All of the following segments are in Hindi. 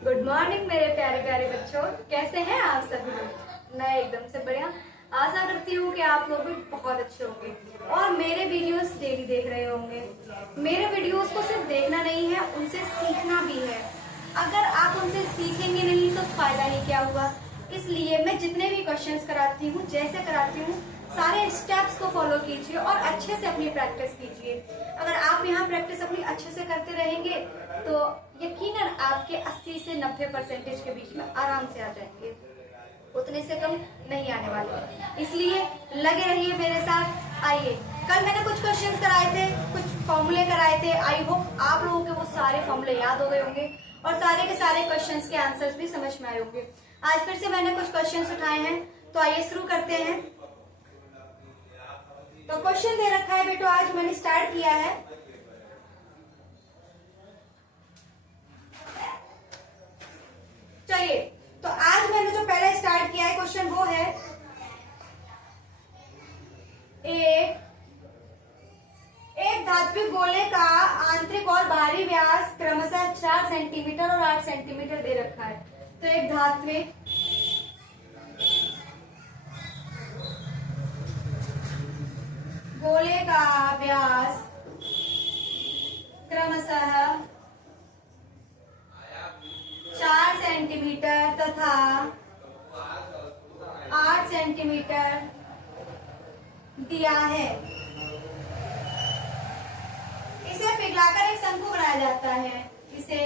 गुड मॉर्निंग मेरे प्यारे प्यारे बच्चों, कैसे हैं आप सभी लोग? मैं एकदम से बढ़िया। आशा करती हूँ कि आप लोग भी बहुत अच्छे होंगे और मेरे वीडियोस डेली देख रहे होंगे। मेरे वीडियोस को सिर्फ देखना नहीं है, उनसे सीखना भी है। अगर आप उनसे सीखेंगे नहीं तो फायदा ही क्या हुआ। इसलिए मैं जितने भी क्वेश्चंस कराती हूँ, जैसे कराती हूँ, सारे स्टेप्स को फॉलो कीजिए और अच्छे से अपनी प्रैक्टिस कीजिए। अगर आप यहाँ प्रैक्टिस अपनी अच्छे से करते रहेंगे तो यकीनन आपके 80 से 90% के बीच में आराम से आ जाएंगे, उतने से कम नहीं आने वाले। इसलिए लगे रहिए मेरे साथ। आइए, कल मैंने कुछ क्वेश्चंस कराए थे, कुछ फॉर्मूले कराए थे। आई होप आप लोगों के वो सारे फॉर्मूले याद हो गए होंगे और सारे के सारे क्वेश्चंस के आंसर्स भी समझ में आए होंगे। आज फिर से मैंने कुछ क्वेश्चंस उठाए हैं, तो आइए शुरू करते हैं। तो क्वेश्चन दे रखा है बेटो, आज मैंने स्टार्ट किया है। चलिए, तो आज मैंने जो पहले स्टार्ट किया है क्वेश्चन वो है एक धात्विक गोले का आंतरिक और बाहरी व्यास क्रमशः 4 सेंटीमीटर और 8 सेंटीमीटर दे रखा है। तो एक धात्विक गोले का व्यास क्रमशः 4 सेंटीमीटर तथा 8 सेंटीमीटर दिया है। इसे पिघलाकर एक शंकु बनाया जाता है। इसे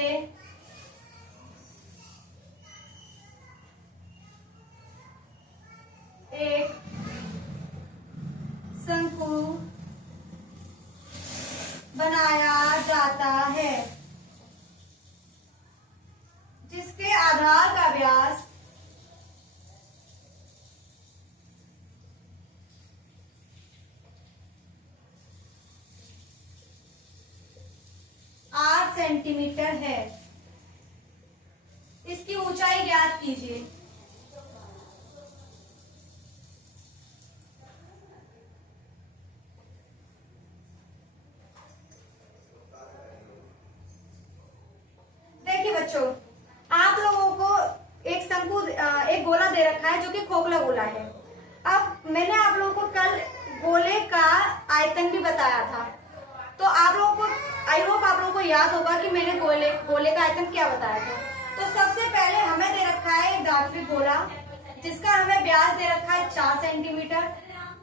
एक शंकु बनाया जाता है जिसके आधार का व्यास 8 सेंटीमीटर है। इसकी ऊंचाई ज्ञात कीजिए। देखिए बच्चों, आप लोगों को एक शंकु एक गोला दे रखा है जो कि खोखला गोला है। अब मैंने आप लोगों को कल गोले का आयतन भी बताया था, तो आप लोगों को आई होप आप लोगों को याद होगा कि मैंने गोले का आयतन क्या बताया था। तो सबसे पहले हमें दे रखा है एक धात्विक गोला जिसका हमें व्यास दे रखा है 4 सेंटीमीटर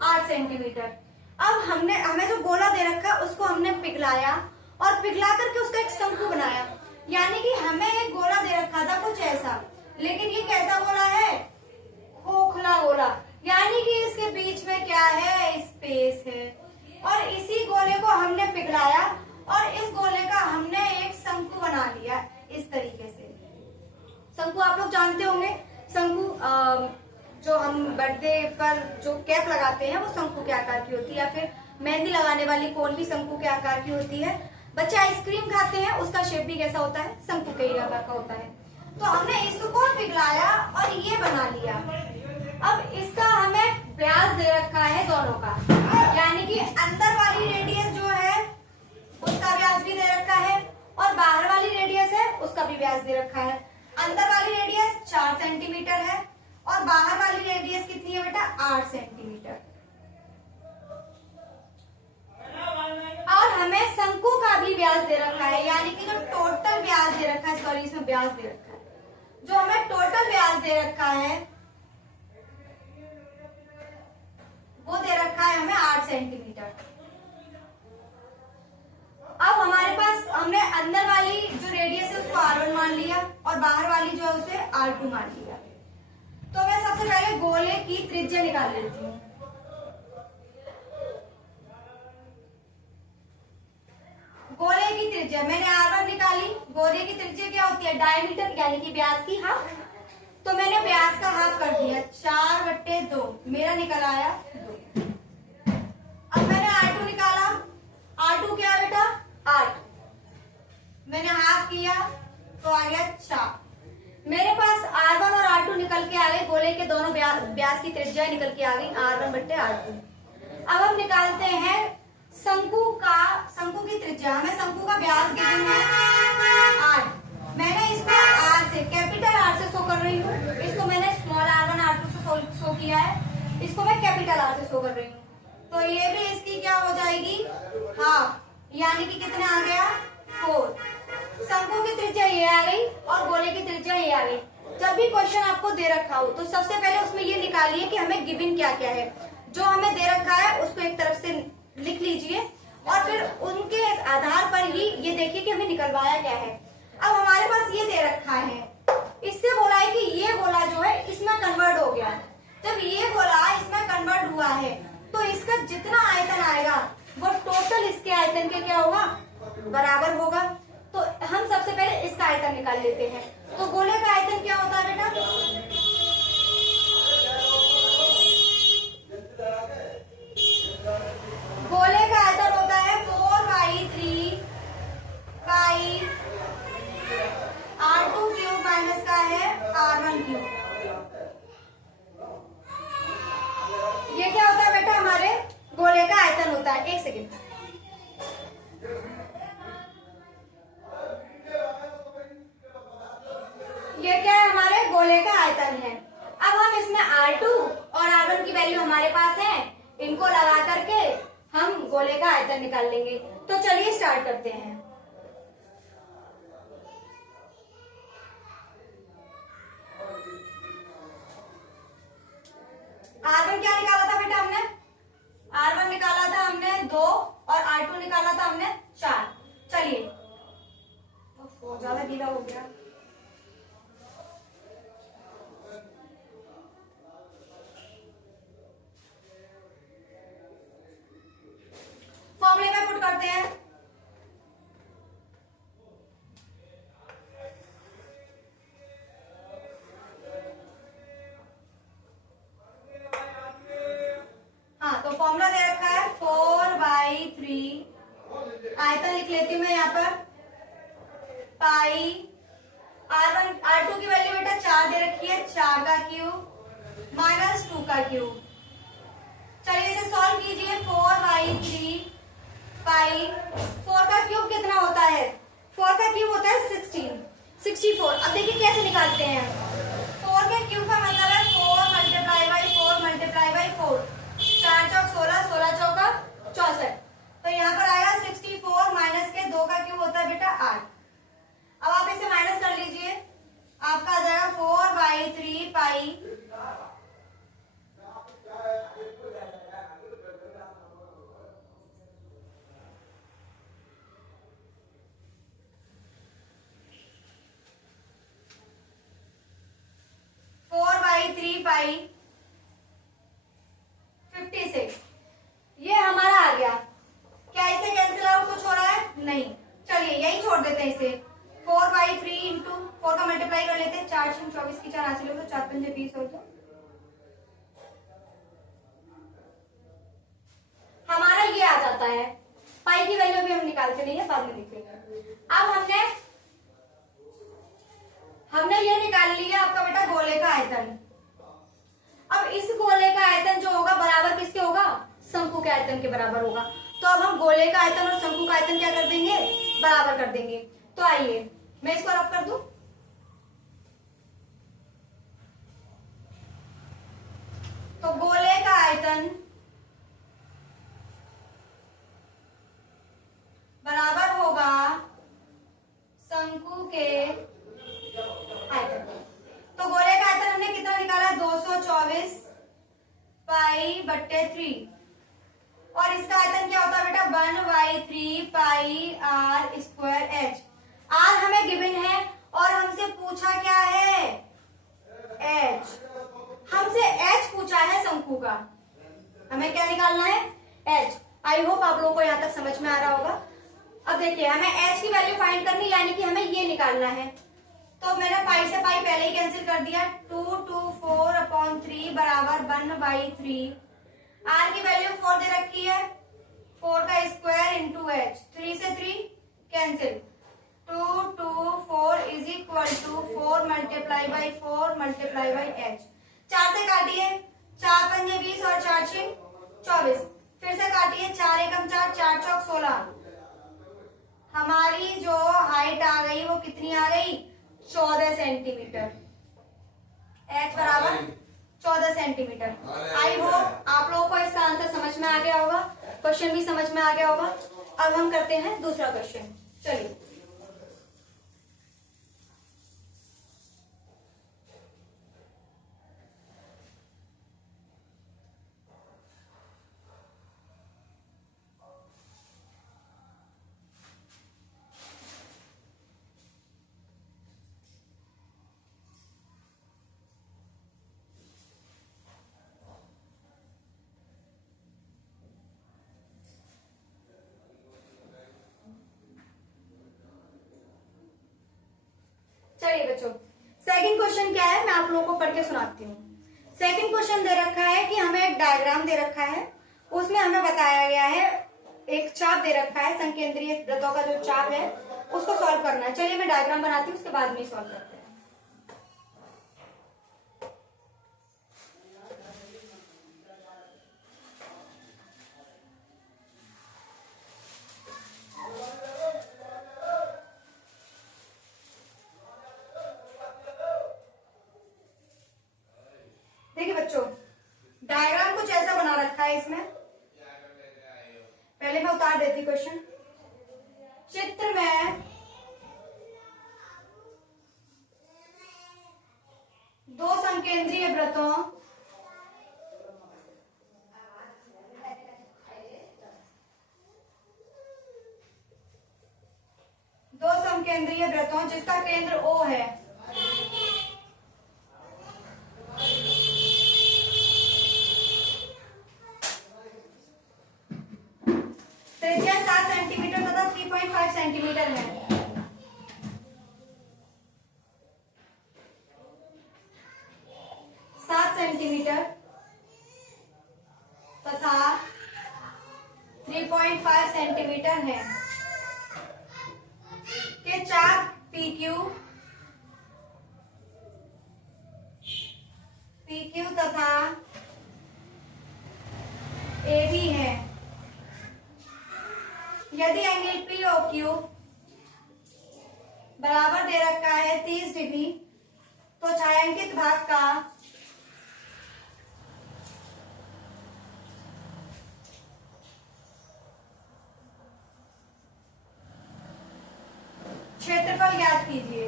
8 सेंटीमीटर। अब हमें जो गोला दे रखा है उसको हमने पिघलाया और पिघला करके उसका एक शंकु बनाया। यानी कि हमें एक गोला दे रखा था कुछ ऐसा, लेकिन ये कैसा गोला है? खोखला गोला। यानी कि इसके बीच में क्या है? स्पेस है। और इसी गोले को हमने पिघलाया और इस गोले का हमने एक शंकु बना लिया इस तरीके से। शंकु आप लोग जानते होंगे, शंकु जो हम बर्थडे पर जो कैप लगाते हैं वो शंकु के आकार की होती है, या फिर मेहंदी लगाने वाली कोन भी शंकु के आकार की होती है। बच्चे आइसक्रीम खाते हैं, उसका शेप भी कैसा होता है? शंकु के आकार का होता है। तो हमने इसको पिघलाया और ये बना लिया। अब इसका हमें व्यास दे रखा है दोनों का, यानी कि अंदर वाली रेडियस जो है उसका व्यास भी दे रखा है और बाहर वाली रेडियस है उसका भी व्यास दे रखा है। अंदर वाली रेडियस 4 सेंटीमीटर है और बाहर वाली रेडियस कितनी है बेटा? 8 सेंटीमीटर। और हमें शंकु का भी व्यास दे रखा है, यानी कि जो टोटल व्यास दे रखा है, सॉरी इसमें व्यास दे रखा है, जो हमें टोटल व्यास दे रखा है वो दे रखा है हमें 8 सेंटीमीटर। अब हमारे पास हमने अंदर वाली जो रेडियस है उसको R1 मान लिया और बाहर वाली जो है उसे R2 मान लिया। तो मैं सबसे पहले गोले की त्रिज्या निकाल लेती हूँ। गोले की त्रिज्या मैंने R1 निकाली। गोले की त्रिज्या क्या होती है? डायमीटर, यानी कि व्यास की हाफ। तो मैंने व्यास का हाफ कर दिया, 4/2 मेरा निकल आया 2। अब मैंने R2 निकाला। R2 क्या है बेटा? 8। मैंने हाफ किया तो आ गया 4। मेरे पास R1 और R2 निकल के आ गए, गोले के दोनों व्यास की त्रिज्या निकल के आ गई R1/R2। अब हम निकालते हैं शंकु की त्रिज्या। हमें शंकु का व्यास गिवन है 8। मैंने इसको R से इसको मैंने स्मॉल r1 r2 से शो किया है, इसको मैं कैपिटल R से शो कर रही हूँ। तो ये भी इसकी क्या हो जाएगी, हाफ, यानी कि कितना आ गया 4। शंकु की त्रिज्या ये आ गई और गोले की त्रिज्या ये आ गई। जब भी क्वेश्चन आपको दे रखा हो तो सबसे पहले उसमें ये निकालिए कि हमें गिवन क्या क्या है। जो हमें दे रखा है उसको एक तरफ से लिख लीजिए और फिर उनके आधार पर ही ये देखिए कि हमें निकलवाया क्या है। अब हमारे पास ये दे रखा है, इससे बोला है कि ये गोला जो है इसमें कन्वर्ट हो गया। जब ये गोला इसमें कन्वर्ट हुआ है तो इसका जितना आयतन आएगा वो टोटल इसके आयतन के क्या होगा, बराबर होगा। तो हम सबसे पहले इसका आयतन निकाल लेते हैं। तो गोले का आयतन क्या होता है बेटा, गोले का आयतन होता है 4/3 पाई r2 क्यूब माइनस का है r1 क्यूब। ये क्या होता है बेटा, हमारे गोले का आयतन होता है। एक सेकेंड, ये क्या है, हमारे गोले का आयतन है। अब हम इसमें r2 और r1 की वैल्यू हमारे पास है, इनको लगा करके हम गोले का आयतन निकाल लेंगे। तो चलिए स्टार्ट करते हैं। r1 क्या निकाला था बेटा हमने, r1 निकाला था हमने 2 और r2 निकाला था हमने 4। चलिए, ज्यादा गीला हो गया। फॉर्मूले में पुट करते हैं। हाँ, तो फॉर्मूला दे रखा है 4/3, आयतन लिख लेती हूँ मैं यहाँ पर, पाई r1 r2 की वैल्यू बेटा 4 दे रखी है, 4 का क्यूब माइनस 2 का क्यूब। चलिए इसे सॉल्व कीजिए। 4/3 पाई, 4 का क्यूब कितना होता है, 4 का क्यूब होता है 64। अब देखिए कैसे निकालते हैं। 4 के क्यूब का मतलब है 4 मल्टीप्लाई बाई 4 मल्टीप्लाई बाई 4, 4 चौक 16, 16 चौका 64। तो यहाँ पर आएगा 64 माइनस के 2 का क्यूब होता है बेटा 8। अब आप इसे माइनस कर लीजिए, आपका आ जाएगा 4/3 पाई 56। ये हमारा आ गया। क्या इसे कैंसिल आउट कुछ हो रहा है, नहीं। चलिए यही छोड़ देते हैं इसे। 4/3 इंटू 4 का मल्टीप्लाई कर लेते हैं, 4 24 की 4 हासिल हो तो 4 5 20 हो तो हमारा ये आ जाता है। पाई की वैल्यू भी हम निकालते नहीं है, बाद में देखेंगे। अब हमने ये निकाल लिया आपका बेटा गोले का आयतन। अब इस गोले का आयतन जो होगा बराबर किसके होगा, शंकु के आयतन के बराबर होगा। तो अब हम गोले का आयतन और शंकु का आयतन क्या कर देंगे, बराबर कर देंगे। तो आइए मैं इसको रब कर दूं। तो गोले का आयतन बराबर होगा शंकु के आयतन। तो गोले का आयतन हमने कितना निकाला, 224 पाई बट्टे 3, और इसका आयतन क्या होता है बेटा 1/3 पाई r स्क्वायर h। r हमें गिवन है और हमसे पूछा क्या है, h। हमसे h पूछा है शंकु का, हमें क्या निकालना है, h। आई होप आप लोगों को यहाँ तक समझ में आ रहा होगा। अब देखिए हमें h की वैल्यू फाइंड करनी, यानी कि हमें ये निकालना है। तो मैंने पाई से पाई पहले ही कैंसिल कर दिया। 2/4 बराबर 1/3। r की वैल्यू 4 दे रखी है, 4 का स्क्वायर इंटू h, 3 से 3 cancel. 2 2 4 is equal to 4 multiply by 4 multiply by h। 4 से काटिए, 4 पंजे 20 और 4 6 24। फिर से काटिए, 4 एकम 4, 4 चौक 16। हमारी जो हाइट आ गई वो कितनी आ गई, 14 सेंटीमीटर। h बराबर 14 सेंटीमीटर। आई होप आप लोगों को इसका आंसर समझ में आ गया होगा, क्वेश्चन भी समझ में आ गया होगा। अब हम करते हैं दूसरा क्वेश्चन। चलिए, चलिए बच्चों, सेकंड क्वेश्चन क्या है मैं आप लोगों को पढ़ के सुनाती हूँ। सेकंड क्वेश्चन दे रखा है कि हमें एक डायग्राम दे रखा है, उसमें हमें बताया गया है एक चाप दे रखा है, संकेंद्रीय वृत्तों का जो चाप है उसको सॉल्व करना है। चलिए मैं डायग्राम बनाती हूँ, उसके बाद में सॉल्व करते हैं। देखिए बच्चों, डायग्राम कुछ ऐसा बना रखा है इसमें। पहले मैं उतार देती क्वेश्चन। चित्र में दो संकेंद्रीय वृत्तों जिसका केंद्र O है, त्रिज्या 7 सेंटीमीटर तथा 3.5 सेंटीमीटर है। सेंटीमीटर तथा 3.5 सेंटीमीटर है के चाप PQ तथा AB है। यदि एंगल POQ बराबर दे रखा है 30 डिग्री, तो छायांकित भाग का क्षेत्रफल ज्ञात कीजिए।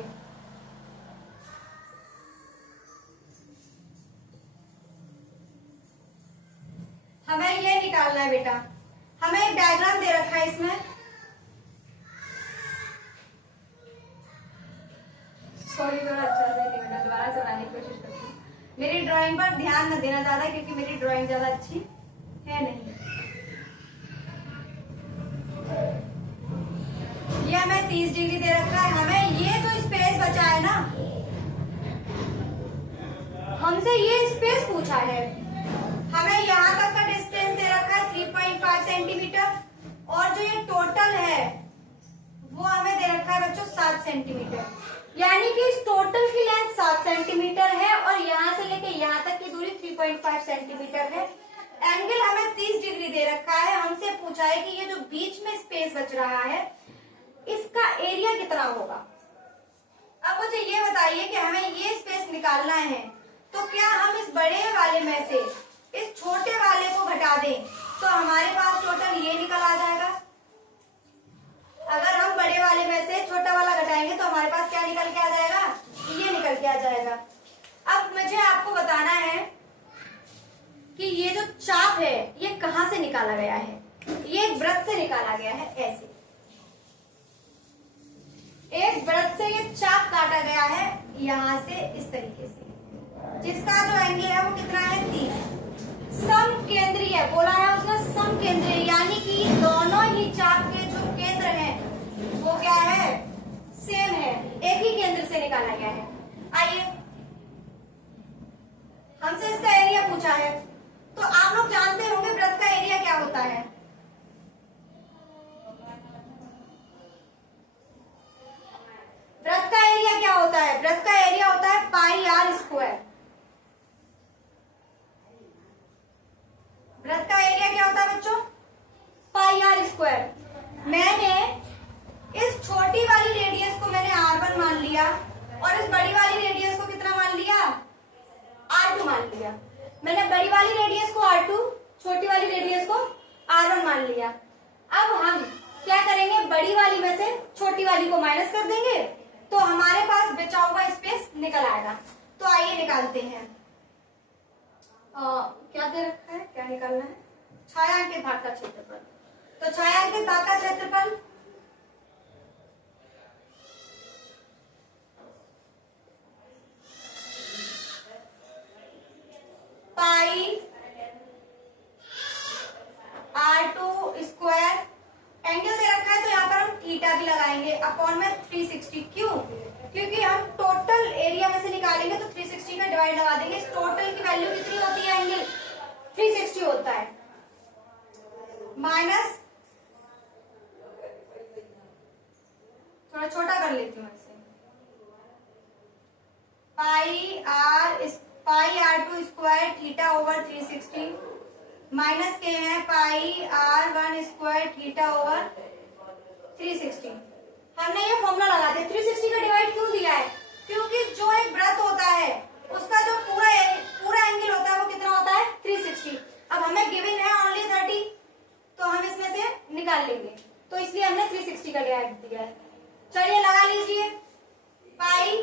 हमें ये निकालना है बेटा। हमें एक डायग्राम दे रखा है इसमें, सॉरी थोड़ा अच्छा से नहीं बेटा, दोबारा से बनाने की कोशिश करती हूँ। मेरी ड्राइंग पर ध्यान न देना ज्यादा, क्योंकि मेरी ड्राइंग ज्यादा अच्छी है नहीं। ये हमें 30 डिग्री दे रखा है। हमें ये जो स्पेस बचा है ना, हमसे ये स्पेस पूछा है। हमें यहाँ तक का डिस्टेंस दे रखा है 3.5 सेंटीमीटर, और जो ये टोटल है वो हमें दे रखा है बच्चों 7 सेंटीमीटर। यानी कि इस टोटल की लेंथ 7 सेंटीमीटर है और यहाँ से लेके यहाँ तक की दूरी 3.5 सेंटीमीटर है। एंगल हमें 30 डिग्री दे रखा है। हमसे पूछा है कि ये जो बीच में स्पेस बच रहा है इसका एरिया कितना होगा। अब मुझे ये बताइए कि हमें ये स्पेस निकालना है, तो क्या हम इस बड़े वाले में से इस छोटे वाले को घटा दें तो हमारे पास टोटल ये निकल आ जाएगा। अगर हम बड़े वाले में से छोटा वाला घटाएंगे तो हमारे पास क्या निकल के आ जाएगा, ये निकल के आ जाएगा। अब मुझे आपको बताना है कि ये जो चाप है ये कहां से निकाला गया है। ये एक वृत्त से निकाला गया है। ऐसे एक वृत्त से ये चाप काटा गया है यहां से इस तरीके से, जिसका जो एंगल है वो कितना है 30। समकेंद्रीय बोला है उसने, समकेंद्रीय यानी कि दोनों ही चाप के जो केंद्र हैं वो क्या है, सेम है, एक ही केंद्र से निकाला गया है। आइए, हमसे इसका एरिया पूछा है, तो आप लोग जानते होंगे वृत्त का एरिया क्या होता है। वृत्त का एरिया क्या होता है, वृत्त का एरिया होता है पाई आर स्क्वायर। वृत्त का एरिया क्या होता है बच्चों, पाई आर स्क्वायर। मैंने इस छोटी वाली रेडियस को मैंने R1 मान लिया और इस बड़ी वाली रेडियस को कितना मान लिया, मैंने बड़ी वाली रेडियस को R2, छोटी वाली रेडियस को R1 मान लिया। अब हम क्या करेंगे, बड़ी वाली में से छोटी वाली को माइनस कर देंगे तो हमारे पास बचा हुआ स्पेस निकल आएगा। तो आइए निकालते हैं। क्या दे रखा है, क्या निकालना है, छायांकित भाग का क्षेत्रफल। तो छायांकित भाग का क्षेत्रफल पाई R2 स्क्वायर, एंगल दे रखा है तो यहाँ पर हम थीटा भी लगाएंगे, अपॉन में 360। क्यों? क्योंकि हम टोटल एरिया में से निकालेंगे तो 360 का डिवाइड लगा देंगे। इस टोटल की वैल्यू कितनी होती है, एंगल 360 होता है। माइनस, थोड़ा छोटा कर लेती हूँ इसे, पाई R2 square theta over 360 minus के हैं पाई R1 स्क्वायर थीटा ओवर 360। हमने ये फॉर्मूला लगा दिया। 360 का डिवाइड क्यों दिया है? क्योंकि जो एक वृत्त होता है उसका जो पूरा एंगल होता है वो कितना होता है, 360। अब हमें गिवन है ओनली 30, तो हम इसमें से निकाल लेंगे, तो इसलिए हमने 360 का डिवाइड दिया है। चलिए लगा लीजिए। पाई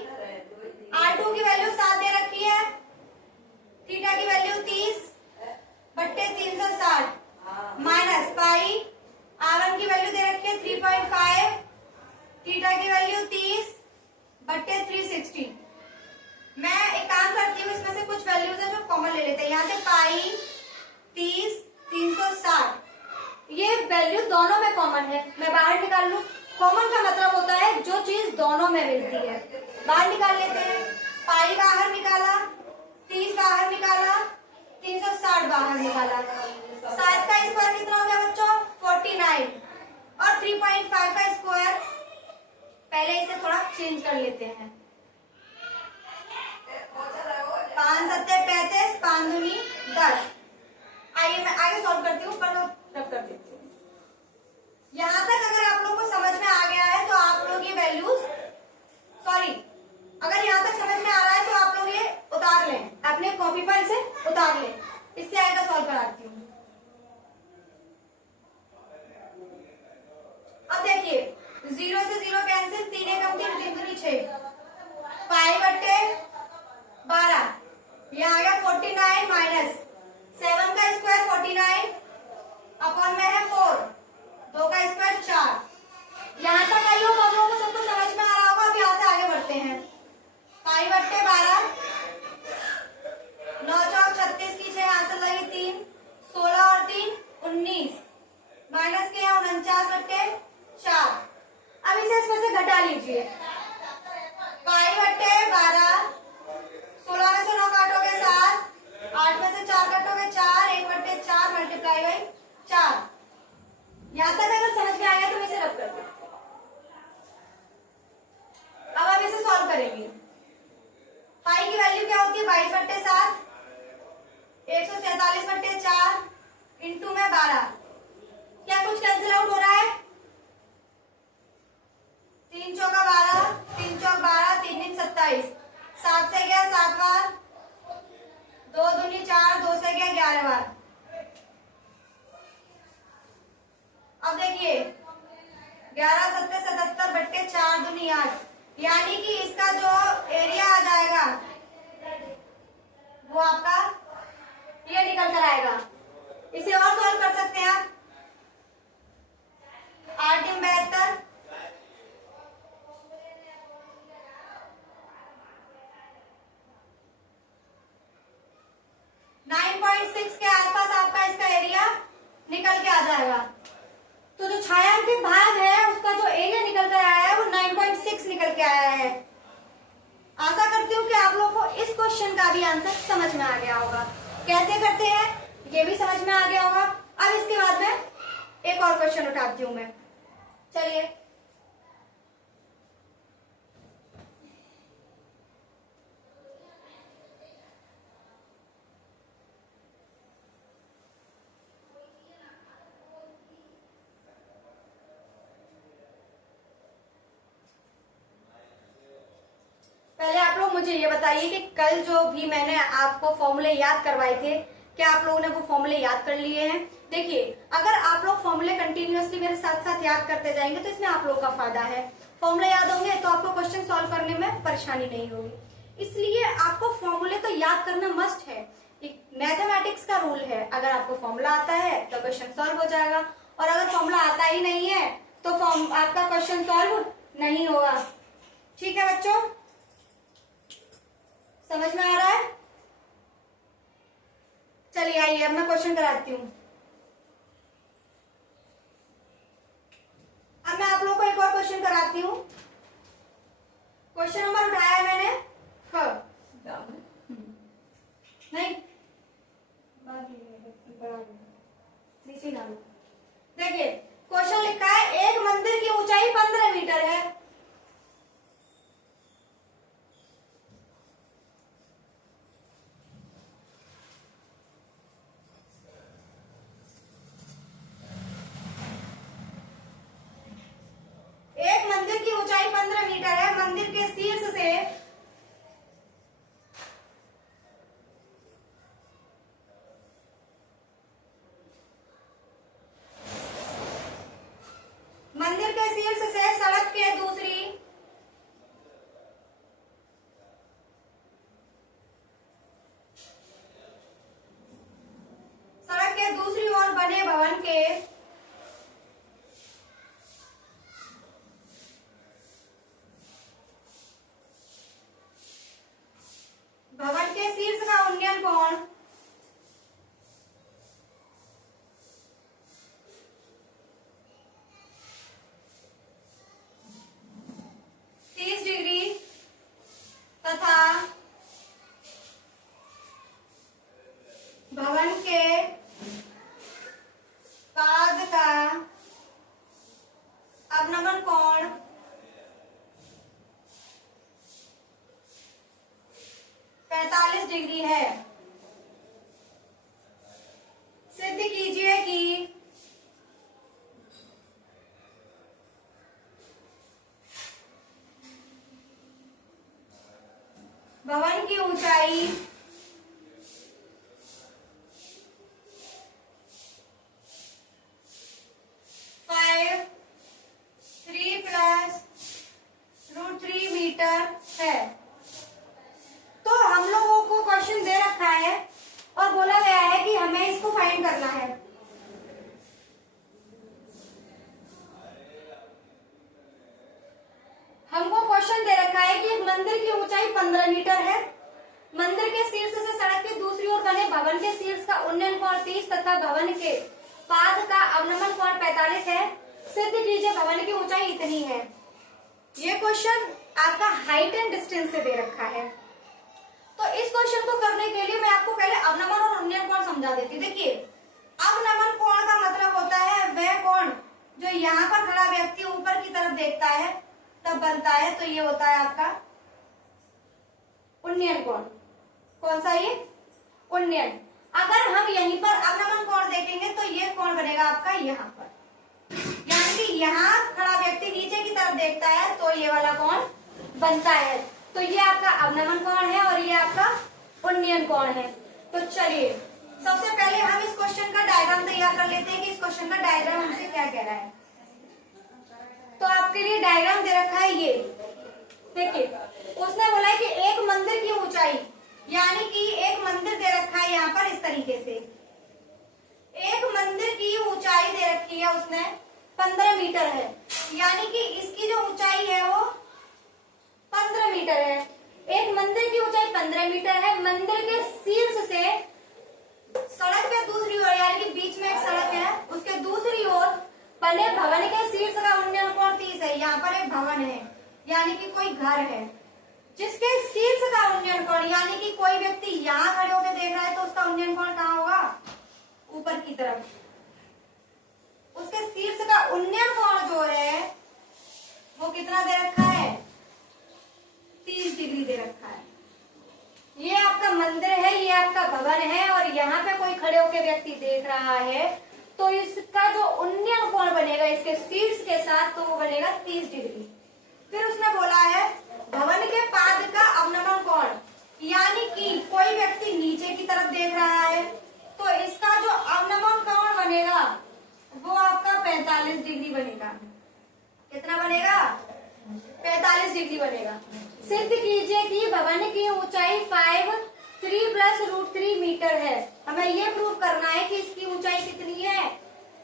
R2 की वैल्यू 7 दे रखी है, थीटा की वैल्यू 30/360 माइनस पाई R1 की वैल्यू दे रखी है 3.5, थीटा की वैल्यू 30/360। मैं एक काम करती हूँ, इसमें से कुछ वैल्यूज है जो कॉमन ले लेते हैं। यहाँ से पाई 30, 360, ये वैल्यू दोनों में कॉमन है, मैं बाहर निकाल लूं। कॉमन का मतलब होता है जो चीज दोनों में मिलती है। बाहर निकाल लेते हैं। पाई बाहर निकाला, 30 बाहर निकाला, 360 बाहर निकाला। 7 का स्क्वायर कितना हो गया बच्चों, 49, और 3.5 का स्क्वायर, पहले इसे थोड़ा चेंज कर लेते हैं। 5 7 35, 5 दूनी 10। आइए मैं आगे सॉल्व करती हूँ, पर रब कर देती हूँ। यहाँ तक अगर आप लोगों को समझ में आ गया है तो आप लोग ये वैल्यूज, अगर यहाँ तक समझ में आ रहा है तो आप लोग ये उतार लें, अपने कॉपी पर इसे उतार लें। इससे आगे सॉल्व कराती हूँ। अब देखिए, 0 से 0 कैंसिल, 3 एकम 3, 3 दूनी 6, पाई/12, यहाँ आ गया 49 माइनस 7 का स्क्वायर 49 अपॉन में है 4, 2 का स्क्वायर 4। यहाँ तक आई हो आप लोगों को सबको समझ में आ रहा होगा। अब यहाँ से आगे बढ़ते हैं। पाई/12, 9 चौक 36 की 6 आंसर लगी 3, 16 और 3 19, माइनस के 49/4। अब इसे इसमें से घटा लीजिए। पाई/12, 16 में से 9 काटोगे 7, 8 में से 4 काटोगे 4, 1/4 मल्टीप्लाई बाई 4। यहाँ तक अगर समझ में आ गया तो मैं इसे रब कर दूं। अब आप इसे सॉल्व करेंगे। पाई की वैल्यू क्या होती है, 22/7, 147/4 इंटू में 12। क्या कुछ कैंसिल आउट हो रहा है? 3 चौका 12, 3 चौक 12, 3 दिन 27, 7 से गया 7 बार, 2 दूनी 4, 2 से गया 11 बार। अब देखिए 11 7 77/4 दूनी 8, यानी कि इसका जो एरिया आ जाएगा वो आपका ये निकल कर आएगा। इसे और सॉल्व कर सकते हैं आप। 8 × 72, 9.6 के आसपास आपका इसका एरिया निकल के आ जाएगा। तो जो छायांकित भाग है उसका जो एरिया निकल कर आया है वो 9.6 निकल के आया है। आशा करती हूँ कि आप लोगों को इस क्वेश्चन का भी आंसर समझ में आ गया होगा। कैसे करते हैं ये भी समझ में आ गया होगा। अब इसके बाद में एक और क्वेश्चन उठाती हूँ मैं। चलिए, पहले आप लोग मुझे ये बताइए कि कल जो भी मैंने आपको फॉर्मूले याद करवाए थे, क्या आप लोगों ने वो फॉर्मूले याद कर लिए हैं? देखिए, अगर आप लोग फॉर्मूले कंटिन्यूअसली मेरे साथ साथ याद करते जाएंगे तो इसमें आप लोगों का फायदा है। फॉर्मूले याद होंगे तो आपको क्वेश्चन सॉल्व करने में परेशानी नहीं होगी। इसलिए आपको फॉर्मूले तो याद करना मस्ट है। मैथमेटिक्स का रूल है, अगर आपको फॉर्मूला आता है तो क्वेश्चन सॉल्व हो जाएगा, और अगर फॉर्मूला आता ही नहीं है तो आपका क्वेश्चन सॉल्व नहीं होगा। ठीक है बच्चों, समझ में आ रहा है? चलिए आइए अब मैं क्वेश्चन कराती हूँ। अब मैं आप लोगों को एक और क्वेश्चन कराती हूँ। क्वेश्चन नंबर उठाया है मैंने नहीं, नीचे डालो। देखिए क्वेश्चन लिखा है, एक मंदिर की ऊंचाई 15 मीटर है। एक मंदिर की ऊंचाई 15 मीटर है। मंदिर के शीर्ष से सड़क के दूसरी ओर बने भवन के शीर्ष का उन्नयन कोण 30 डिग्री तथा भवन के पाद का अवनमन कोण 45 डिग्री है। सिद्ध कीजिए कि भवन की ऊंचाई 3+√3 मीटर है। तो हम लोगों को क्वेश्चन दे रखा है और बोला गया है कि हमें इसको फाइंड करना है। हमको क्वेश्चन दे रखा है कि एक मंदिर की ऊंचाई 15 मीटर है। मंदिर के शीर्ष से सड़क की दूसरी ओर बने भवन के शीर्ष का उन्नयन कोण 30 तथा भवन के पाद का अवनमन कोण 45 है। सिद्ध कीजिए भवन की ऊंचाई इतनी है। ये क्वेश्चन आपका हाइट एंड डिस्टेंस से दे रखा है। तो इस क्वेश्चन को करने के लिए मैं आपको पहले अवनमन और उन्नयन कोण समझा देती हूँ। देखिए, अवनमन कोण का मतलब होता है वह कोण जो यहाँ पर खड़ा व्यक्ति ऊपर की तरफ देखता है तब बनता है। तो ये होता है आपका उन्नयन कोण। कौन सा? ये उन्नयन। अगर हम यहीं पर अवनमन कोण देखेंगे तो ये कोण बनेगा आपका यहाँ पर, यानी कि यहाँ खड़ा व्यक्ति नीचे की तरफ देखता है तो ये वाला कोण बनता है। तो ये आपका अवनमन कोण है और ये आपका उन्नयन कोण है। तो चलिए सबसे पहले हम इस क्वेश्चन का डायग्राम तैयार कर लेते हैं कि इस क्वेश्चन का डायग्राम हमसे क्या कह रहा है। तो आपके लिए डायग्राम दे रखा है ये। देखिए, उसने बोला है कि एक मंदिर की ऊंचाई, यानी कि एक मंदिर दे रखा है यहाँ पर इस तरीके से। एक मंदिर की ऊंचाई दे रखी है उसने 15 मीटर है, यानी कि इसकी जो ऊंचाई है वो 15 मीटर है। एक मंदिर की ऊंचाई 15 मीटर है। मंदिर के शीर्ष से सड़क के दूसरी ओर, यानी कि बीच में एक सड़क है, उसके दूसरी ओर बने भवन के शीर्ष का उन्नयन कोण 30 है। यहाँ पर एक भवन है, यानी कि कोई घर है, जिसके शीर्ष का उन्नयन कोण, यानी कि कोई व्यक्ति यहाँ खड़े होकर देख रहा है तो उसका उन्नयन कोण कहाँ होगा? ऊपर की तरफ। उसके शीर्ष का उन्नयन कोण जो है वो कितना दे रखा है? 30 डिग्री दे रखा है। ये आपका मंदिर है, ये आपका भवन है, और यहाँ पे कोई खड़े होकर व्यक्ति देख रहा है तो इसका जो उन्नयन कोण बनेगा इसके शीर्ष के साथ, तो वो बनेगा 30 डिग्री। फिर उसने बोला है भवन के पाद का अवनमन कोण कितना बनेगा, 45 डिग्री बनेगा। सिद्ध कीजिए कि भवन की ऊंचाई 3 प्लस √3 मीटर है। हमें ये प्रूव करना है कि इसकी ऊंचाई कितनी है,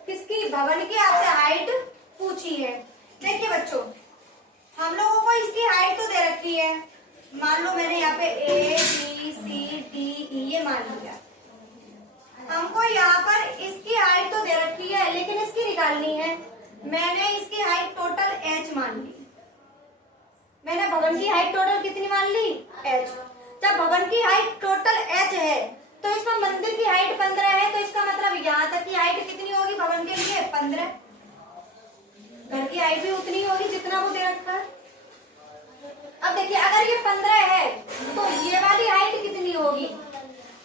किसकी, भवन की आपसे हाइट पूछी है। देखिए बच्चों, हम लोगों को इसकी हाइट तो दे रखी है, मान लो मैंने यहाँ पे ABCDE ये मान लिया। हमको यहाँ पर इसकी हाइट तो दे रखी है, लेकिन इसकी निकालनी है। मैंने इसकी हाइट टोटल h मान ली। मैंने भवन की हाइट टोटल कितनी मान ली, h। जब भवन की हाइट टोटल h है तो इसमें मंदिर की हाइट 15 है, तो इसका मतलब यहाँ तक की हाइट कितनी होगी भवन के लिए, 15। घर की हाइट भी उतनी होगी जितना वो दे रखा है। अब देखिए, अगर ये 15 है तो ये वाली हाइट कितनी होगी,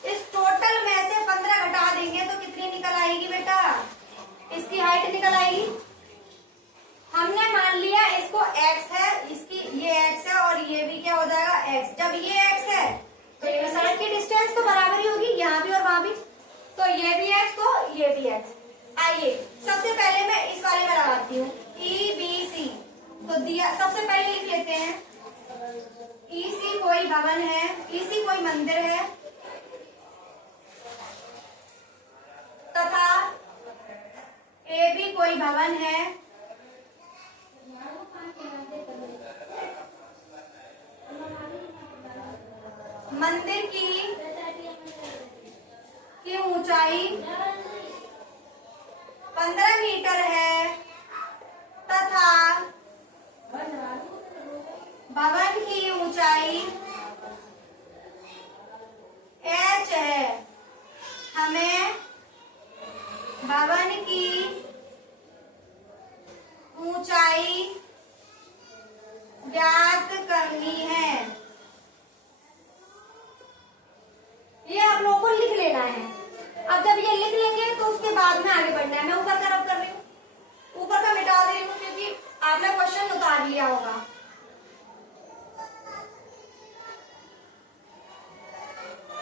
इस टोटल में से 15 घटा देंगे तो कितनी निकल आएगी बेटा, इसकी हाइट निकल आएगी। हमने मान लिया इसको x है, इसकी ये x है और ये भी क्या हो जाएगा x। जब ये x है तो ये सड़क की डिस्टेंस तो बराबर ही होगी, यहाँ भी और वहां भी, तो ये भी x तो ये भी x। आइए सबसे पहले मैं इस वाले में लगाती हूँ EBC, तो दिया सबसे पहले लिख लेते हैं EC कोई भवन है, EC कोई मंदिर है, तथा AB कोई भवन है, मंदिर की ऊंचाई 15 मीटर है, तथा भवन की ऊंचाई h है। हमें भवन की ऊंचाई ज्ञात करनी है। ये आप लोगों को लिख लेना है। अब जब ये लिख लेंगे तो उसके बाद में आगे बढ़ना है। मैं ऊपर का रब कर रही हूँ, ऊपर का मिटा दे रही हूँ क्योंकि आपने क्वेश्चन उतार लिया होगा।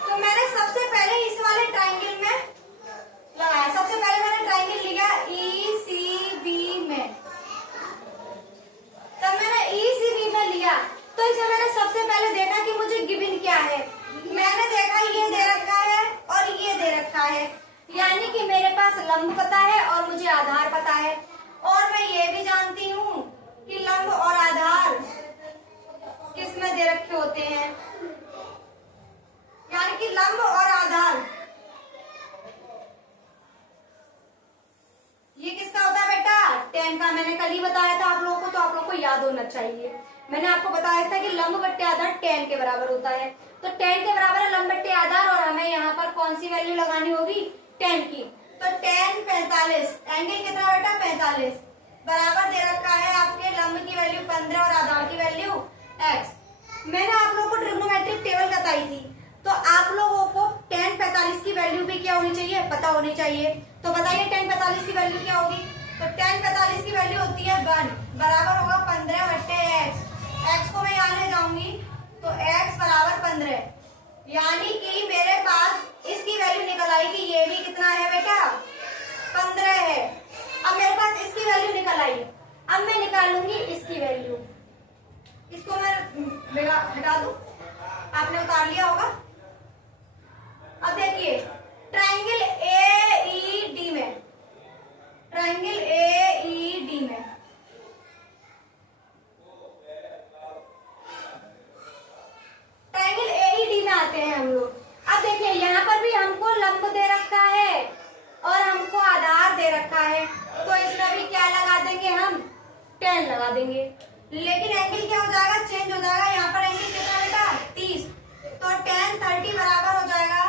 तो मैंने सबसे पहले इस वाले ट्रायंगल में लगाया। सबसे पहले मैंने ट्रायंगल लिया ECB में, तब मैंने ECB में लिया तो इसे मैंने सबसे पहले देखा कि मुझे गिवन क्या है। मैंने देखा ये दे रखा है और ये दे रखा है, यानी कि मेरे पास लंब पता है और मुझे आधार पता है। और मैं ये भी जानती हूँ कि लंब और आधार किस में दे रखे होते हैं, यानी कि लंब और आधार ये किसका होता है बेटा, tan का। मैंने कल ही बताया था आप लोगों को, तो आप लोगों को याद होना चाहिए। मैंने आपको बताया था कि लंब बट्टे आधार tan के बराबर होता है, तो tan के बराबर है लंब बट्टे आधार, और हमें यहाँ पर कौन सी वैल्यू लगानी होगी, tan की। तो tan 45, एंगल कितना बेटा 45, बराबर दे रखा है आपके लंब की वैल्यू 15 और आधार की वैल्यू x। मैंने आप लोगों को ट्रिग्नोमेट्रिक टेबल बताई थी, तो आप लोगों को tan 45 की वैल्यू भी क्या होनी चाहिए, पता होनी चाहिए। तो बताइए tan 45 की वैल्यू क्या होगी। तो tan 45 की वैल्यू होती है 1, बराबर होगा 15 बट्टे x। x को मैं यहाँ ले जाऊंगी तो x बराबर 15, यानी कि मेरे पास इसकी वैल्यू निकल आई कि ये भी कितना है बेटा 15 है। अब मेरे पास इसकी वैल्यू निकल आई, अब मैं निकालूंगी इसकी वैल्यू। इसको मैं हटा दूं, आपने उतार लिया होगा। अब देखिए ट्रायंगल AED में, ट्रायंगल AED में ट्रायंगल AED में आते हैं हम लोग। अब देखिए यहाँ पर भी हमको लंब दे रखा है और हमको आधार दे रखा है, तो इसमें भी क्या लगा देंगे हम, tan लगा देंगे। लेकिन एंगल क्या हो जाएगा, चेंज हो जाएगा। यहाँ पर एंगल कितना बेटा 30, तो tan 30 बराबर हो जाएगा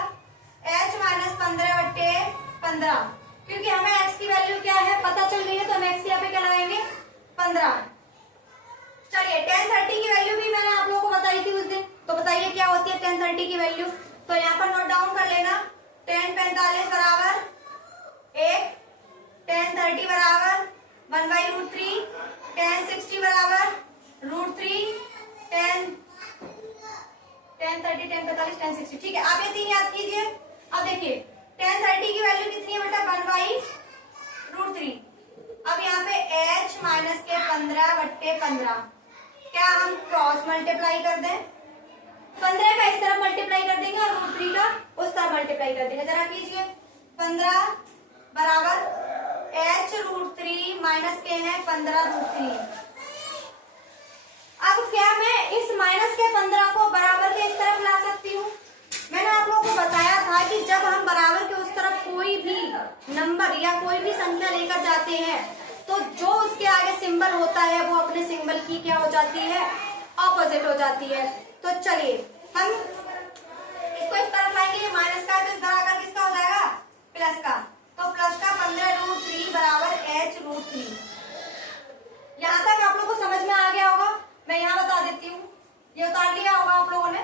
h माइनस 15 बट्टे 15, क्योंकि हमें x की वैल्यू क्या है पता चल गई है, तो हम x यहाँ पे क्या लगाएंगे 15। चलिए tan 30 की वैल्यू भी मैंने आप लोगों को बताई थी उस दिन, तो बताइए क्या होती है tan 30 की वैल्यू। तो यहाँ पर नोट डाउन कर लेना, tan 45 बराबर 1, tan 30 बराबर 1/√3, tan 60 बराबर √3, tan 30, tan 45, tan 60। ठीक है, आप ये तीन याद कीजिए। अब देखिए tan 30 की वैल्यू कितनी है बेटा 1/√3, अब यहाँ पे h माइनस के 15/15 क्या हम क्रॉस मल्टीप्लाई कर दें? 15 का इस तरफ मल्टीप्लाई कर देंगे और √3 का उस तरफ मल्टीप्लाई कर देंगे। जरा कीजिए। 15 बराबर h √3 माइनस के है 15 √3। अब क्या मैं इस माइनस के 15 को बराबर के इस तरफ ला सकती हूँ? मैंने आप लोगों को बताया था कि जब हम बराबर के उस तरफ कोई भी नंबर या कोई भी संख्या लेकर जाते हैं तो जो उसके आगे सिंबल होता है वो अपने सिंबल की क्या हो जाती है? ऑपोजिट हो जाती है। तो चलिए हम इसको इस तरफ लाएंगे, माइनस का तो इस तरह आकर किसका हो जाएगा? प्लस का। तो प्लस का 15 √3 बराबर h √3। यहाँ तक आप लोगों को समझ में आ गया होगा। मैं यहाँ बता देती हूँ, ये उतार लिया होगा आप लोगों ने।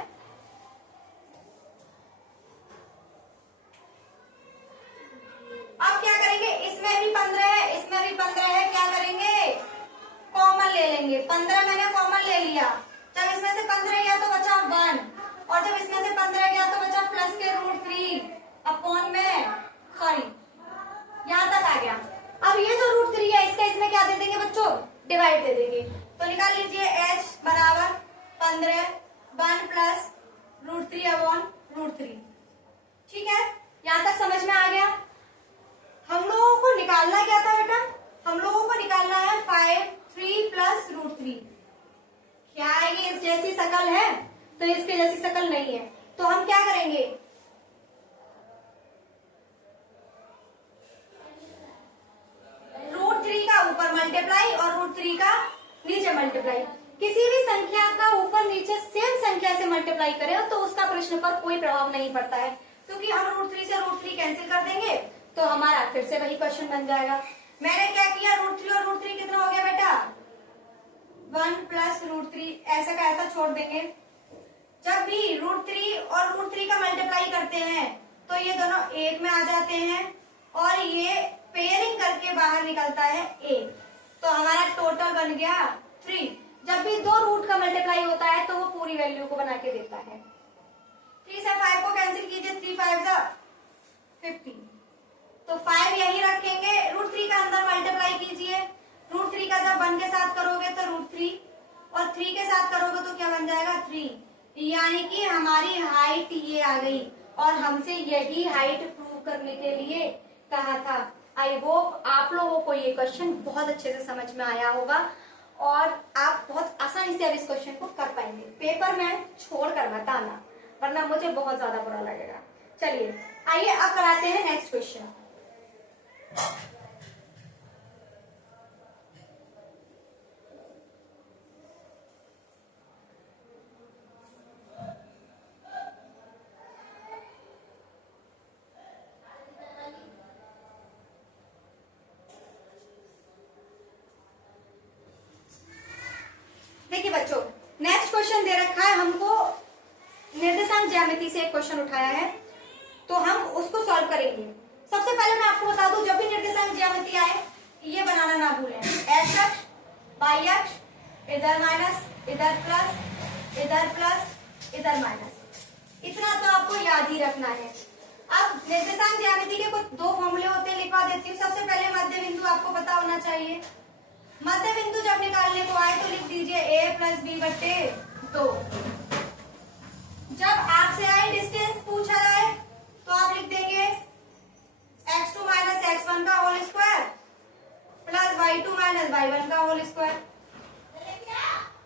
अब क्या करेंगे? इसमें भी 15 है, इसमें भी 15 है, क्या करेंगे? कॉमन ले लेंगे। 15 मैंने कॉमन ले लिया। जब इसमें से 15 गया तो बचा 1 और जब इसमें से 15 गया तो बचा प्लस के √3 अपॉन में सॉरी यहाँ तक आ गया। अब ये जो √3 है इसका इसमें क्या दे देंगे बच्चों? डिवाइड दे देंगे। तो निकाल लीजिए h बराबर 15 1 प्लस √3 अपॉन √3। ठीक है, यहाँ तक समझ में आ गया। हम लोगों को निकालना क्या था बेटा? हम लोगों को निकालना है 3 प्लस √3। क्या ये इस जैसी शकल है? तो इसके जैसी शकल नहीं है। तो हम क्या करेंगे? √3 का ऊपर मल्टीप्लाई और √3 का नीचे मल्टीप्लाई। किसी भी संख्या का ऊपर नीचे सेम संख्या से मल्टीप्लाई करें तो उसका प्रश्न पर कोई प्रभाव नहीं पड़ता है, क्योंकि हम √3 से √3 कैंसिल कर देंगे तो हमारा फिर से वही क्वेश्चन बन जाएगा। मैंने क्या किया? √3 और √3 कितना हो गया बेटा? 1 प्लस √3, ऐसा का ऐसा छोड़ देंगे। जब भी √3 और √3 का मल्टीप्लाई करते हैं तो ये दोनों एक में आ जाते हैं और ये पेयरिंग करके बाहर निकलता है 1। तो हमारा टोटल बन गया 3। जब भी दो रूट का मल्टीप्लाई होता है तो वो पूरी वैल्यू को बना के देता है। 3 से 5 को कैंसिल कीजिए, 3 5 जा 15। तो 5 यही रखेंगे, √3 का अंदर मल्टीप्लाई कीजिए। √3 का जब 1 के साथ करोगे तो √3 और 3 के साथ करोगे तो क्या बन जाएगा? 3। यानी कि हमारी हाइट ये आ गई और हमसे यही हाइट प्रूव करने के लिए कहा था। आई होप आप लोगों को ये क्वेश्चन बहुत अच्छे से समझ में आया होगा और आप बहुत आसानी से अब इस क्वेश्चन को कर पाएंगे। पेपर में छोड़ कर मत आना, वरना मुझे बहुत ज्यादा बुरा लगेगा। चलिए आइए अब कराते हैं नेक्स्ट क्वेश्चन। देखिए बच्चों, नेक्स्ट क्वेश्चन दे रखा है हमको, निर्देशांक ज्यामिति से एक क्वेश्चन उठाया है तो हम उसको सॉल्व करेंगे। सबसे पहले मैं आपको बता दूं, जब भी निर्देशांक ज्यामिति आए ये बनाना ना भूलें। एक्स अक्ष, वाई अक्ष, इधर माइनस, इधर प्लस, इधर प्लस, इधर माइनस, इतना तो आपको याद ही रखना है। अब निर्देशांक ज्यामिति के कुछ दो फॉर्मूले होते हैं, लिखवा देती हूँ। सबसे पहले मध्य बिंदु आपको पता होना चाहिए। मध्य बिंदु जब निकालने को आए तो लिख दीजिए a + b/2। जब आपसे आए डिस्टेंस पूछा जाए तो आप लिख देंगे x2 - x1 का whole square plus y2 - y1 का होल स्क्वायर।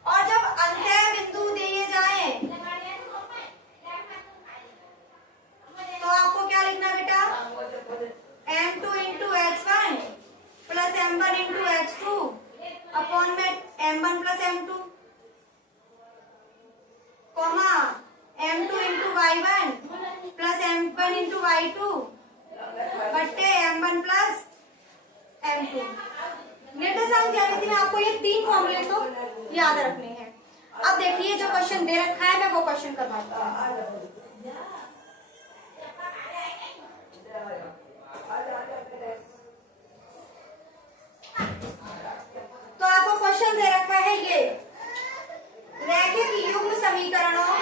और जब अंत्य बिंदु दिए जाए तो आपको क्या लिखना बेटा? m2 × x1 plus m1 × x2 upon में m1 + m2 comma m2 × y1 plus m1 × y2 बट्टे m1 प्लस m2। निर्देशांक ज्यामिति में आपको ये तीन फॉर्मूले तो याद रखने हैं। अब देखिए जो क्वेश्चन दे रखा है मैं वो क्वेश्चन करवाता हूँ। तो आपको क्वेश्चन दे रखा है ये, रैखिक युग्म समीकरणों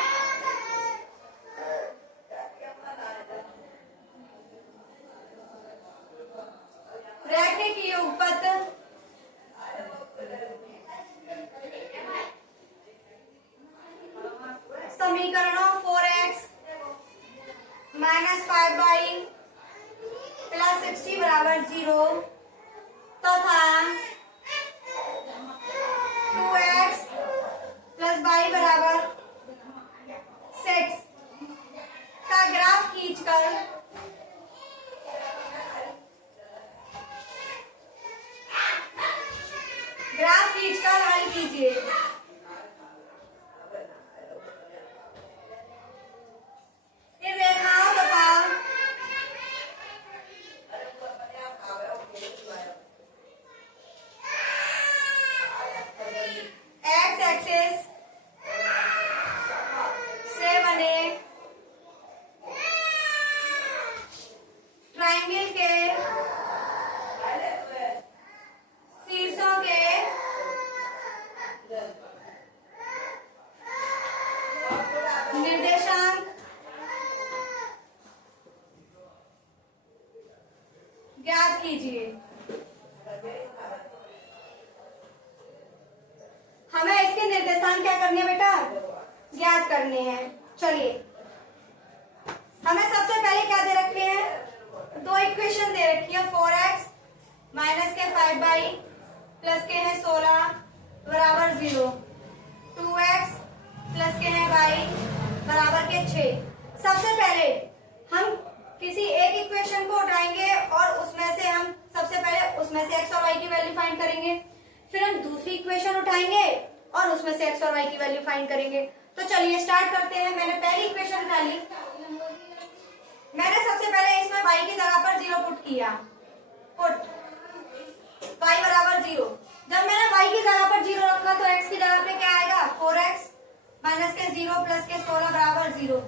रैखिक युगपथ समीकरणों 4x माइनस 5y प्लस 60 बराबर 0 तथा 2x प्लस y बराबर 6 का ग्राफ खींचकर हल कीजिए। इन रेखाओं तथा एक्स एक्सिस से बने ट्रायंगल के शीर्षों के निर्देशांक ज्ञात कीजिए। हमें इसके निर्देशांक क्या करने हैं बेटा? ज्ञात करने हैं। चलिए, हमें सबसे पहले क्या दे रखे हैं? दो इक्वेशन दे रखी है, 4x माइनस के 5y प्लस के है 16 बराबर 0, 2x प्लस के है y बराबर के 6। सबसे पहले हम किसी एक इक्वेशन को उठाएंगे और उसमें से हम सबसे पहले उसमें से x और y की वैल्यू फाइंड करेंगे, फिर हम दूसरी इक्वेशन उठाएंगे और उसमें से x और y की वैल्यू फाइंड करेंगे। तो चलिए स्टार्ट करते हैं। मैंने पहली इक्वेशन उठा ली। मैंने सबसे पहले इसमें y की जगह पर 0 पुट किया, पुट y बराबर 0। जब मैंने y की जगह पर 0 रखा तो x की जगह पे क्या आएगा? 4x माइनस के 0 प्लस के 16 बराबर 0।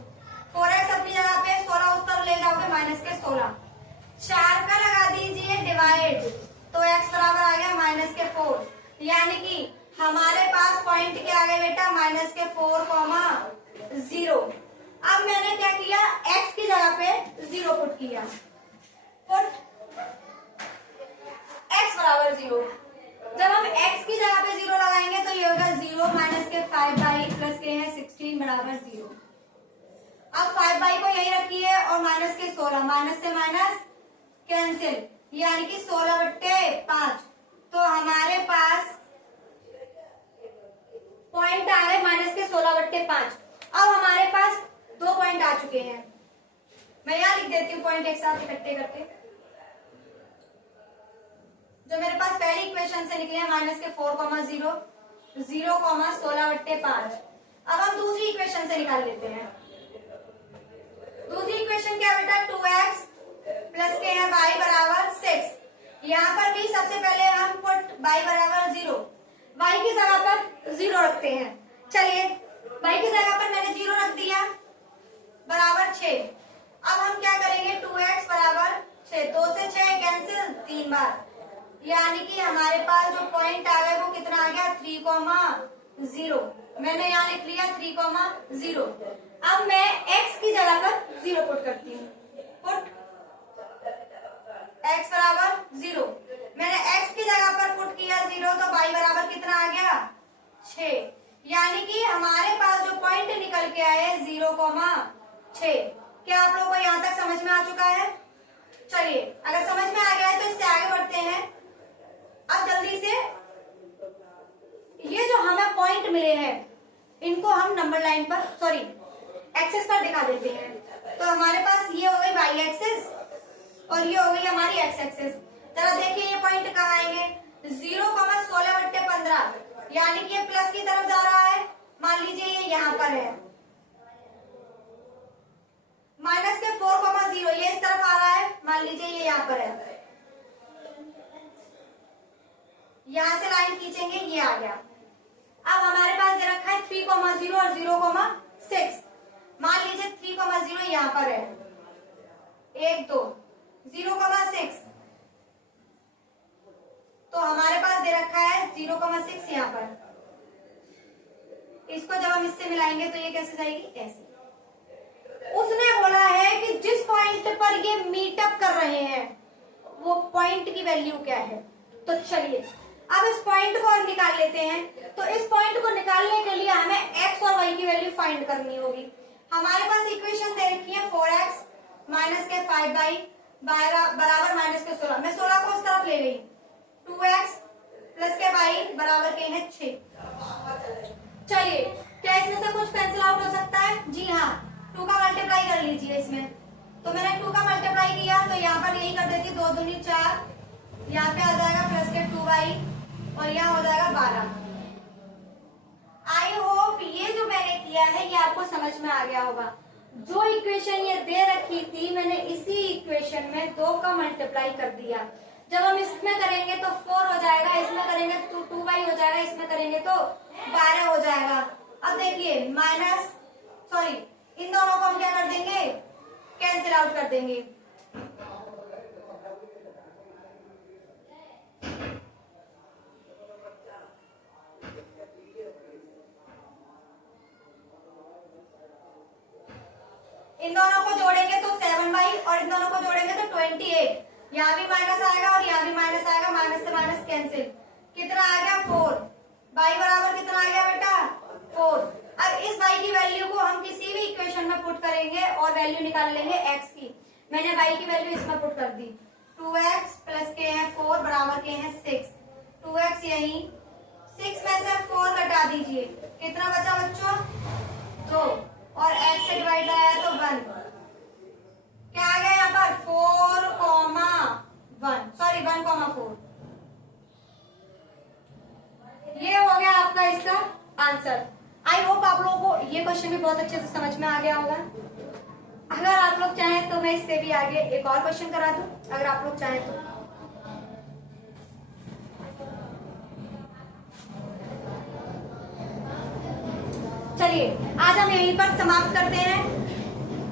4x अपनी जगह पे, 16 उस तरफ ले जाओगे माइनस के 16। 4 का लगा दीजिए डिवाइड, तो x बराबर आ गया माइनस के 4। यानी कि हमारे पास पॉइंट क्या आ गया बेटा? माइनस के 4,0। अब मैंने क्या किया? x की जगह पे 0 पुट किया, पुट x बराबर 0। जब हम x की जगह पे 0 लगाएंगे तो ये होगा 0 माइनस के 5y प्लस के है 16 बराबर 0। अब 5y को यही रखिए और माइनस के 16, माइनस से माइनस कैंसिल, यानी कि 16/5। तो हमारे पास पॉइंट आ रहे माइनस के 16/5। अब हमारे पास 2 पॉइंट आ चुके हैं। मैं यहाँ लिख देती हूँ पॉइंट एक साथ इकट्ठे करके। जो मेरे पास पहली इक्वेशन से निकले माइनस के 4,0, 0,16/5। अब हम दूसरी इक्वेशन से निकाल लेते हैं। दूसरी इक्वेशन क्या बेटा? 2x प्लस के है y बराबर 6। यहाँ पर भी सबसे पहले हम पुट y बराबर 0, y की जगह पर 0 रखते हैं। चलिए, y की जगह पर मैंने 0 रख दिया बराबर 6। अब हम क्या करेंगे? 2x बराबर 6, 2 से 6 कैंसिल 3 बार, यानी कि हमारे पास जो पॉइंट आ गया वो कितना आ गया? 3,0। मैंने यहाँ लिख लिया 3,0। अब मैं x की जगह पर 0 पुट करती हूँ, पुट x बराबर 0। मैंने x की जगह पर पुट किया 0, तो y बराबर कितना आ गया? 6। यानी कि हमारे पास जो पॉइंट निकल के आए 0,6। क्या आप लोगों को यहाँ तक समझ में आ चुका है? चलिए, अगर समझ में आ गया है तो इससे आगे बढ़ते हैं। अब जल्दी से ये जो हमें पॉइंट मिले हैं इनको हम नंबर लाइन पर, सॉरी एक्सेस पर दिखा देते हैं। तो हमारे पास ये हो गई y एक्सेस और ये हो गई हमारी x एक्सेस। जरा देखिए ये पॉइंट कहाँ आएंगे? 0,16/15, यानी कि ये प्लस की तरफ जा रहा है। मान लीजिए ये यहाँ पर है। माइनस के 4,0 ये इस तरफ आ रहा है, मान लीजिए ये यहाँ पर है। यहां से लाइन खींचेंगे, ये आ गया। अब हमारे पास दे रखा है 3,0 और 0,6। मान लीजिए 3,0 यहाँ पर है, 1 2, 0,6। तो हमारे पास दे रखा है 0,6 यहाँ पर। इसको जब हम इससे मिलाएंगे तो ये कैसे जाएगी? ऐसे। उसने बोला है कि जिस पॉइंट पर ये मीटअप कर रहे हैं वो पॉइंट की वैल्यू क्या है। तो चलिए अब इस पॉइंट को और निकाल लेते हैं। तो इस पॉइंट को निकालने के लिए हमें x और y की वैल्यू फाइंड करनी होगी। हमारे पास इक्वेशन दे रखी है 4x माइनस के 5y बराबर माइनस के 16। मैं 16 को उस तरफ ले गई। 2x प्लस के y बराबर के हैं 6। चलिए, क्या इसमें से कुछ कैंसिल आउट हो सकता है? जी हाँ, 2 का मल्टीप्लाई कर लीजिए इसमें। तो मैंने 2 का मल्टीप्लाई किया तो यहाँ पर यही कर देती, 2 दूनी 4, यहाँ पे आ जाएगा प्लस के 2y और यहाँ हो जाएगा 12। आई होप ये जो मैंने किया है ये आपको समझ में आ गया होगा। जो इक्वेशन ये दे रखी थी मैंने इसी इक्वेशन में 2 का मल्टीप्लाई कर दिया। जब हम इसमें करेंगे तो 4 हो जाएगा, इसमें करेंगे तो 2y हो जाएगा, इसमें करेंगे तो 12 हो जाएगा। अब देखिए इन दोनों को हम क्या कर देंगे? कैंसिल आउट कर देंगे। इन दोनों को जोड़ेंगे तो 7y और इन दोनों को जोड़ेंगे तो 28। यहाँ भी माइनस आएगा और यहाँ भी माइनस आएगा, माइनस से माइनस कैंसिल। कितना आ गया? 4। y बराबर कितना आ गया बेटा? 4। अब इस y की वैल्यू को हम किसी भी इक्वेशन में पुट करेंगे और वैल्यू निकाल लेंगे x की। मैंने y की वैल्यू इसमें पुट कर दी। 2x प्लस के हैं 4 बराबर के हैं 6। 2x यही, 6 में से 4 घटा दीजिए, कितना बचा बच्चों? 2 और x से डिवाइड आया तो 1। क्या आ गया यहाँ पर? 1,4। ये हो गया आपका इसका आंसर। आई होप आप लोगों को ये क्वेश्चन भी बहुत अच्छे से समझ में आ गया होगा। अगर आप लोग चाहें तो मैं इससे भी आगे एक और क्वेश्चन करा दूं, अगर आप लोग चाहें तो। चलिए, आज हम यहीं पर समाप्त करते हैं।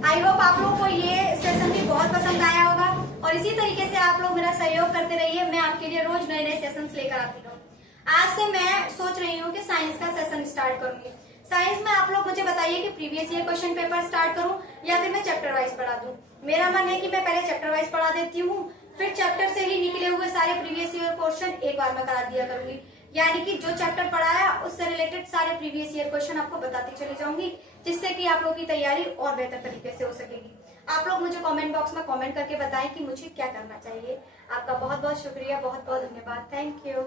आई होप आप लोगों को ये सेशन भी बहुत पसंद आया होगा और इसी तरीके से आप लोग मेरा सहयोग करते रहिए। मैं आपके लिए रोज नए नए सेशंस लेकर आती रहूं। आज से मैं सोच रही हूँ कि साइंस का सेशन स्टार्ट करूंगी। साइंस में आप लोग मुझे बताइए कि previous year question paper start करूं या फिर मैं चैप्टर वाइज पढ़ा दूं। मेरा मन है कि मैं पहले चैप्टर वाइज पढ़ा देती हूँ, फिर चैप्टर से ही निकले हुए सारे प्रीवियस ईयर क्वेश्चन एक बार में करा दिया करूंगी। यानी कि जो चैप्टर पढ़ाया उससे रिलेटेड सारे प्रीवियस ईयर क्वेश्चन आपको बताती चली जाऊंगी, जिससे कि आप लोगों की तैयारी और बेहतर तरीके से हो सकेगी। आप लोग मुझे कमेंट बॉक्स में कमेंट करके बताएं कि मुझे क्या करना चाहिए। आपका बहुत बहुत शुक्रिया, बहुत बहुत धन्यवाद। Thank you.